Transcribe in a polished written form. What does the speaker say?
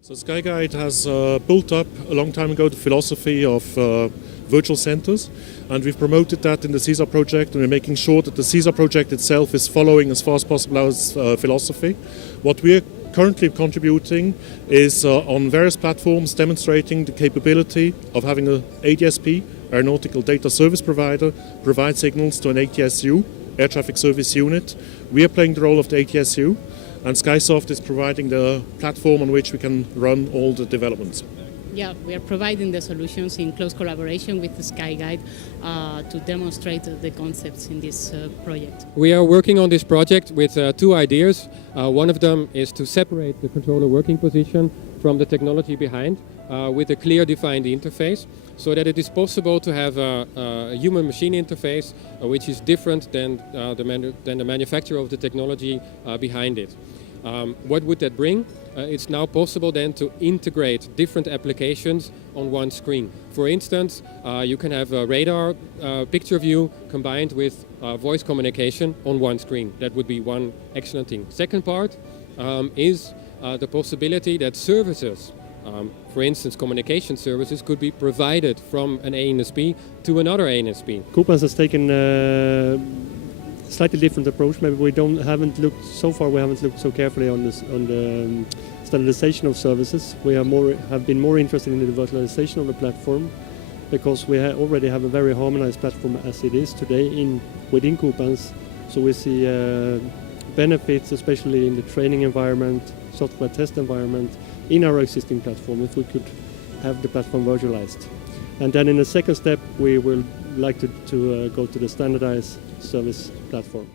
So SkyGuide has built up a long time ago the philosophy of virtual centers, and we've promoted that in the SESAR project, and we're making sure that the SESAR project itself is following as far as possible our philosophy. What we're currently contributing is on various platforms demonstrating the capability of having an ADSP, Aeronautical Data Service Provider, provide signals to an ATSU, Air Traffic Service Unit. We are playing the role of the ATSU, and Skysoft is providing the platform on which we can run all the developments. Yeah, we are providing the solutions in close collaboration with the SkyGuide to demonstrate the concepts in this project. We are working on this project with two ideas. One of them is to separate the controller working position from the technology behind with a clear defined interface, so that it is possible to have a human-machine interface which is different than the manufacturer of the technology behind it. What would that bring? It's now possible then to integrate different applications on one screen. For instance, you can have a radar picture view combined with voice communication on one screen. That would be one excellent thing. Second part is the possibility that services, for instance communication services, could be provided from an ANSP to another ANSP. Coupang has taken slightly different approach. Maybe we haven't looked so carefully on the standardization of services. We have been more interested in the virtualization of the platform, because we already have a very harmonized platform as it is today within Coupang. So we see benefits, especially in the training environment, software test environment, in our existing platform, if we could have the platform virtualized. And then in the second step, we will like to go to the standardized service platform.